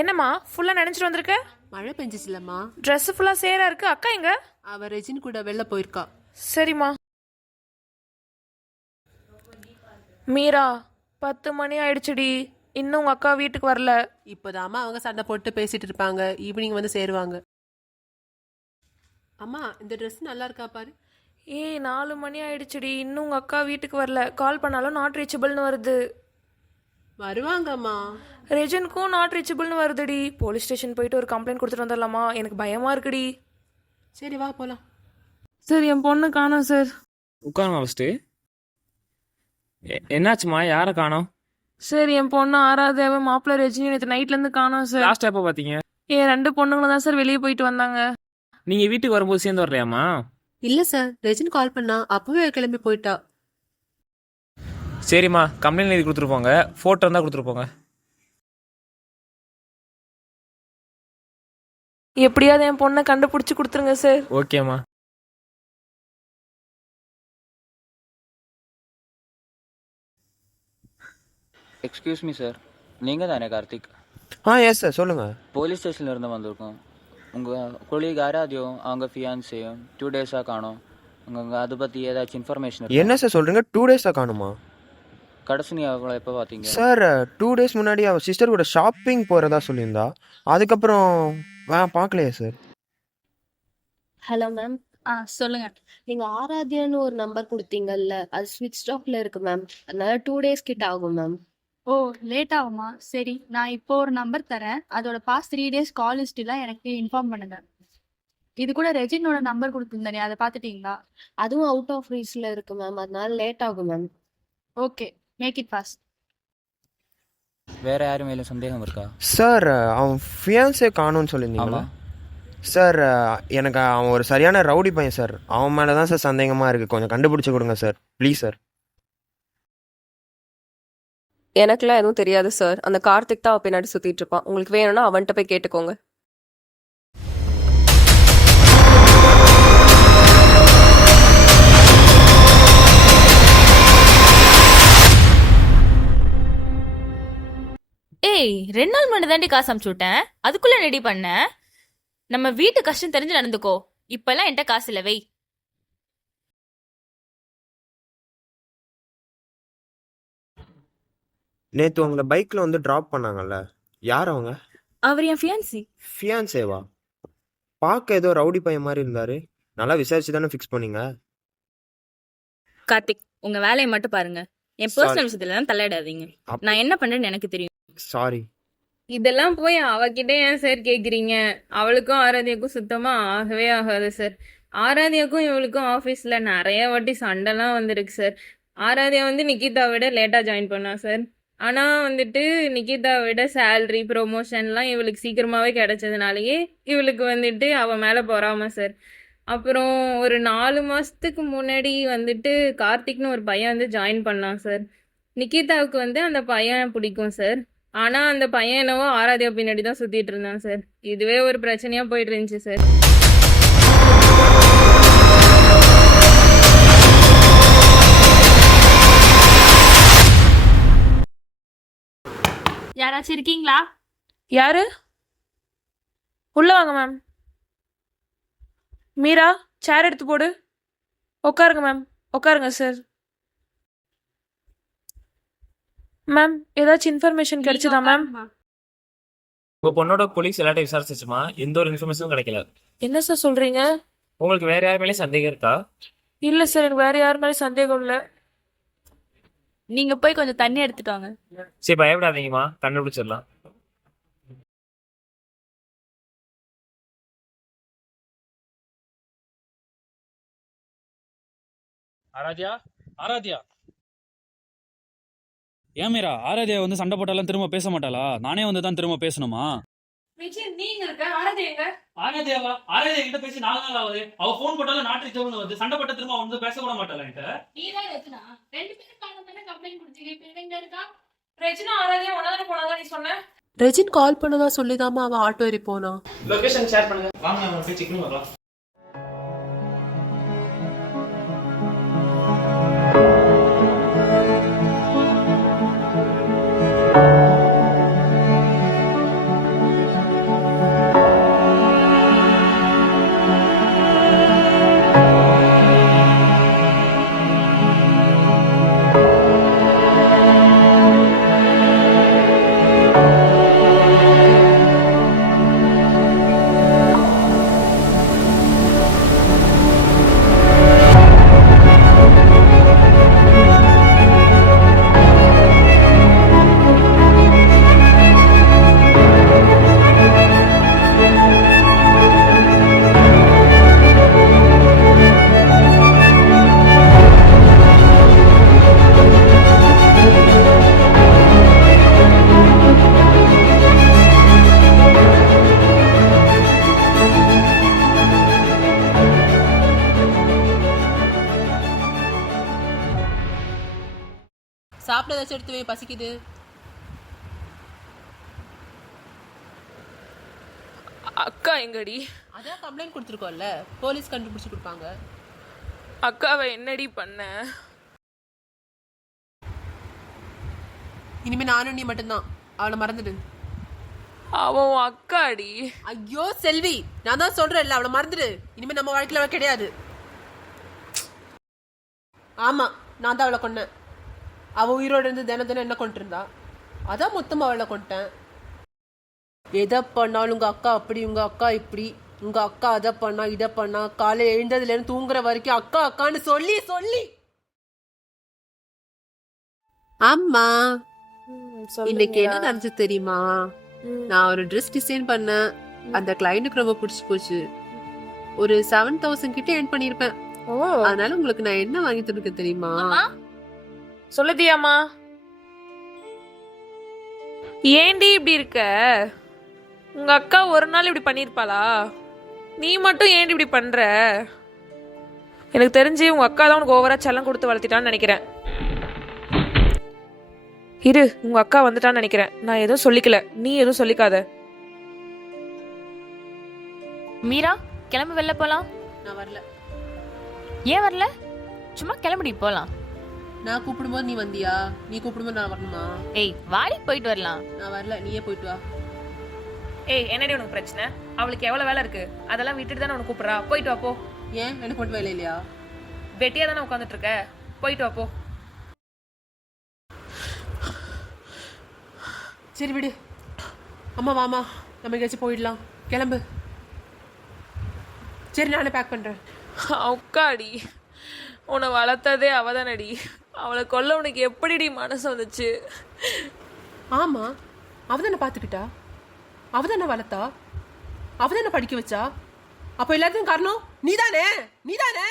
என்னம்மா ஃபுல்லா நினைச்சிட்டு வந்திருக்க? மழை பெஞ்சிச்சுலம்மா. ட்ரெஸ் ஃபுல்லா சேரா இருக்கு. அக்கா எங்க? அவ ரெஜின் கூட வெளில போயிருக்கா. சரிம்மா. மீரா, 10 மணி ஆயிடுச்சுடி. இன்னும் உங்க அக்கா வீட்டுக்கு வரல. இப்போதாம்மா அவங்க சண்டை போட்டு பேசிட்டு இருப்பாங்க. ஈவினிங் வந்து சேருவாங்க. அம்மா, இந்த ட்ரெஸ் நல்லா இருக்கா பாரு. ஏய், 4 மணி ஆயிடுச்சுடி. இன்னும் உங்க அக்கா வீட்டுக்கு வரல. கால் பண்ணாலும் நாட் ரீச்சபிள்னு வருது. வருவாங்கம்மா. ரெஜனுக்கும் நாட் ரீச்சபிள்னு வருதுடி. போலீஸ் ஸ்டேஷன் போயிட்டு ஒரு கம்ப்ளைண்ட் கொடுத்துட்டு வந்துடலாமா? எனக்கு பயமா இருக்குடி. சரி வா போலாம். சார், என் பொண்ணு காணோம் சார். உட்காருமா ஃபஸ்ட்டு. என்னாச்சுமா, யாரை காணோம்? சார், என் பொண்ணு ஆராதேவ மாப்பிள்ள ரஜினி நேற்று நைட்லேருந்து காணோம் சார். லாஸ்ட் எப்போ பார்த்தீங்க? என் 2 பொண்ணுங்களும் தான் சார் வெளியே போயிட்டு வந்தாங்க. நீங்கள் வீட்டுக்கு வரும்போது சேர்ந்து வரலையாம்மா? இல்ல சார், ரெஜின் கால் பண்ணா அப்பவே கிளம்பி போயிட்டா. சரிம்மா, கம்ப்ளைண்ட் எழுதி கொடுத்துட்டு போங்க. ஃபோட்டோ இருந்தால் கொடுத்துட்டு போங்க. எப்படியாவது என் பொண்ணை கண்டுபிடிச்சி கொடுத்துருங்க சார். ஓகேம்மா. எக்ஸ்கியூஸ் மீ சார், நீங்கள் தானே கார்த்திக்? எஸ் சார், சொல்லுங்கள். போலீஸ் ஸ்டேஷனில் இருந்து வந்திருக்கோம். உங்கள் கொலீக் யாராதையும் அவங்க ஃபியான்ஸையும் 2 டேஸாக காணோம். உங்கள் அதை பற்றி ஏதாச்சும் இன்ஃபர்மேஷன்? என்ன சார் சொல்கிறீங்க? 2 டேஸாக காணுமா? கடைசி நீ அவளை எப்போ பார்த்தீங்க? சார், 2 டேஸ் முன்னாடி அவள் சிஸ்டர் கூட ஷாப்பிங் போகிறதா சொல்லியிருந்தா. அதுக்கப்புறம் பார்க்கலையே சார். Hello ma'am. சொல்லுங்க. நீங்க ஆராத்யான்னு ஒரு நம்பர் கொடுத்தீங்கல்ல, அது ஸ்விட்ச் ஆஃப்ல இருக்கு மேம். அதனால 2 டேஸ் கிட்ட ஆகும் மேம். ஓ, லேட் ஆகுமா? சரி, நான் இப்போ ஒரு நம்பர் தரேன். அதோட பாஸ்ட் 3 டேஸ் கால் ஹிஸ்ட்ரிலாம் எனக்கு இன்ஃபார்ம் பண்ணுங்க. இது கூட ரெஜினோட நம்பர் கொடுத்துருந்தேன், அதை பார்த்துட்டீங்களா? அதுவும் அவுட் ஆஃப் ரீச்ல இருக்கு மேம். அதனால லேட் ஆகும் ma'am. Okay, make it fast. வேறு யாரும் மேலே சந்தேகம் இருக்கா? சார், அவன் ஃபியான்ஸே காணும்னு சொல்லியிருந்தீங்களா? ஆமாம் சார், எனக்கு அவன் ஒரு சரியான ரவுடி பையன் சார். அவன் மேலே தான் சார் சந்தேகமாக இருக்குது. கொஞ்சம் கண்டுபிடிச்சி கொடுங்க சார், ப்ளீஸ் சார். எனக்குலாம் எதுவும் தெரியாது சார். அந்த கார்த்திக் தான் அவ பின்னாடி சுத்திட்டு இருப்பான். உங்களுக்கு வேணும்னா அவன்கிட்ட போய் கேட்டுக்கோங்க. ஏய், 2 நாள் முன்னாடி தாண்டி காசு அமுச்சு விட்டேன். அதுக்குள்ள ரெடி பண்ண. நம்ம வீட்டு கஷ்டம் தெரிஞ்சு நடந்துக்கோ. இப்பெல்லாம் என்கிட்ட காசு இல்லை, வை. நேற்று உங்களை பைக்கில் வந்து ட்ராப் பண்ணாங்கல்ல, யார் அவங்க? அவர் என் ஃபியான்சி. ஃபியான்ஸேவா? பார்க்க ஏதோ ரவுடி பையன் மாதிரி இருந்தார். நல்லா விசாரிச்சு தானே ஃபிக்ஸ் பண்ணீங்க? கார்த்திக், உங்க வேலையை மட்டும் பாருங்க. என் பர்சனல் விஷயத்துல தான் தலையிடாதீங்க. நான் என்ன பண்றேன்னு எனக்கு தெரியும். சாரி. இதெல்லாம் போய் அவகிட்ட ஏன் சார் கேக்குறீங்க? அவளுக்கும் ஆராத்யாக்கும் சுத்தமா ஆகவே ஆகாது சார். ஆராத்யாக்கும் இவளுக்கும் ஆஃபீஸில் நிறைய வாட்டி சண்டைலாம் வந்திருக்கு சார். ஆராத்யா வந்து நிக்கிதா விட லேட்டாக ஜாயின் பண்ணா சார். ஆனால் வந்துட்டு நிக்கிதா விட சேல்ரி ப்ரொமோஷன்லாம் இவளுக்கு சீக்கிரமாகவே கிடைச்சதுனாலயே இவளுக்கு வந்துட்டு அவள் மேலே போறாம சார். அப்புறம் ஒரு 4 மாதத்துக்கு முன்னாடி வந்துட்டு கார்த்திக்னு ஒரு பையன் வந்து ஜாயின் பண்ணான் சார். நிக்கிதாவுக்கு வந்து அந்த பையன் பிடிக்கும் சார். ஆனால் அந்த பையன் என்னவோ ஆராத்யா பின்னாடி தான் சுற்றிட்டு இருந்தான் சார். இதுவே ஒரு பிரச்சனையாக போயிட்டு இருந்துச்சு சார். யாராச்சும் இருக்கீங்களா? யாரு? உள்ள வாங்க மேம். மீரா, சேர் எடுத்து போடு. உட்காருங்க மேம். உட்காருங்க சார். மேம், ஏதாச்சும் இன்ஃபர்மேஷன் கிடைச்சதா மேம்? உங்கள் பொண்ணோட போலீஸ் எல்லாத்தையும் விசாரிச்சிச்சுமா, எந்த ஒரு இன்ஃபர்மேஷனும் கிடைக்கல. என்ன சார் சொல்றீங்க? உங்களுக்கு வேற யார் மேலே சந்தேகம் இருக்கா? இல்ல சார், எனக்கு வேற யார் மேலே சந்தேகம் இல்லை. நீங்க போய் கொஞ்சம் தண்ணி எடுத்துட்டு வாங்க. சரி, பயப்படாதீங்கம்மா, கண்டுபிடிச்சிடலாம். ஆராத்யா, ஆராத்யா. ஏன் மீரா, ஆராத்யா வந்து சண்டை போட்டாலும் திரும்ப பேச மாட்டாளா? நானே வந்து தான் திரும்ப பேசணுமா? நீங்க இருக்க ஆராத்யா எங்க? ஆராத்யாவா? ஆராத்யா கிட்ட பேசி 4 நாள் ஆகுது. அவ போன் போட்டாலும் நாட்டு ரிச்சவன் வந்து சண்டை போட்ட திரும்ப வந்து பேச கூட மாட்டாளா என்கிட்ட? நீ தான் ரச்சனா. 2 பேரும் காணோம் தானே கம்ப்ளைண்ட் கொடுத்தீங்க. இப்போ எங்க இருக்கா? ரச்சனா ஆராத்யா ஒண்ணாதானே போனதா நீ சொன்ன? ரெஜின் கால் பண்ணதா சொல்லிதாம்மா அவன் ஆட்டோ ஏறி போனா. லொகேஷன் ஷேர் பண்ணுங்க. வாங்க, நம்ம போய் செக் பண்ணி வரலாம். சாப்பிட ஏதாச்சும் எடுத்து வை, பசிக்குது. அக்கா எங்கடி? அதான் கம்ப்ளைண்ட் கொடுத்துருக்கோம்ல, போலீஸ் கண்டுபிடிச்சு கொடுப்பாங்க. அக்காவை என்னடி பண்ண? இனிமே நானும் நீ மட்டும்தான், அவளை மறந்துடு. அவன் உன் அக்காடி. ஐயோ செல்வி, நான் தான் சொல்றேன்ல, அவளை மறந்துடு. இனிமே நம்ம வாழ்க்கையில அவள் கிடையாது. ஆமா, நான் தான் அவளை கொன்னேன். அவள் உயிரோடு இருந்து தினம் தினம் என்ன கொண்டு இருந்தா, அதான் மொத்தமாக அவளை கொண்டேன். எதை பண்ணாலும் உங்க அக்கா அப்படி, உங்க அக்கா இப்படி, உங்க அக்கா அதை பண்ணா இதை பண்ணா, காலையில் எழுந்ததுலேருந்து தூங்குற வரைக்கும் அக்கா அக்கான்னு சொல்லி சொல்லி. ஆமா, இன்னைக்கு என்ன நடந்துச்சு தெரியுமா? நான் ஒரு ட்ரெஸ் டிசைன் பண்ணேன், அந்த கிளைண்ட்டுக்கு ரொம்ப பிடிச்சி போச்சு. ஒரு 7,000 கிட்ட ஏர்ன் பண்ணிருப்பேன். அதனால உங்களுக்கு நான் என்ன வாங்கி தருக்க தெரியுமா? சொல்லுதியாமா? ஏண்டி இப்படி இருக்க? உங்க அக்கா ஒரு நாள் இப்படி பண்ணிருப்பாளா? நீ மட்டும் ஏண்டி இப்படி பண்ற? எனக்கு தெரிஞ்சு உங்க அக்கா தான் உனக்கு ஓவரா செல்லம் கொடுத்து வளர்த்திட்டான்னு நினைக்கிறேன். இரு, உங்க அக்கா வந்துட்டான்னு நினைக்கிறேன். நான் எதுவும் சொல்லிக்கல, நீ எதுவும் சொல்லிக்காத. மீரா, கிளம்பி வெளில போலாம். நான் வரல. ஏன் வரல? சும்மா கிளம்பி போலாம். நான் கூப்பிடும்போது நீ வந்தியா? நீ கூப்பிடும்போது நான் வரணுமா? ஏய் வாடி, போயிட்டு வரலாம். நான் வரல, நீயே போயிட்டு வா. ஏய், என்னடி உனக்கு பிரச்சனை? அவளுக்கு எவ்வளவு வேலை இருக்கு, அதெல்லாம் விட்டுட்டு தானே உனக்கு கூப்பிடுறா. போயிட்டு வா போ. ஏன் எனக்கு மட்டும் வேலை இல்லையா? வெட்டியா தானே உட்காந்துட்டு இருக்க, போயிட்டு வா போ. சரி விடு. அம்மா வாமா, நம்ம எங்கேயாச்சும் போயிடலாம். கிளம்பு. சரி, நானே பேக் பண்றேன். அக்காடி, உன்னை வளர்த்ததே அவதானடி. அவளை கொல்ல உனக்கு எப்படிடி மனசு வந்துச்சு? ஆமா, அவதானே பார்த்துக்கிட்டா, அவதானே வளர்த்தா, அவதானே படிக்க வச்சா. அப்போ எல்லாத்துக்கும் காரணம் நீதானே, நீதானே.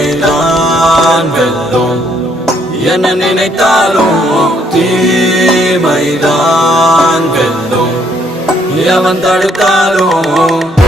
நன்மைதான் வெல்லும். என்ன நினைத்தாலும் தீமைதான் வெல்லும். எவன் தடுத்தாலும்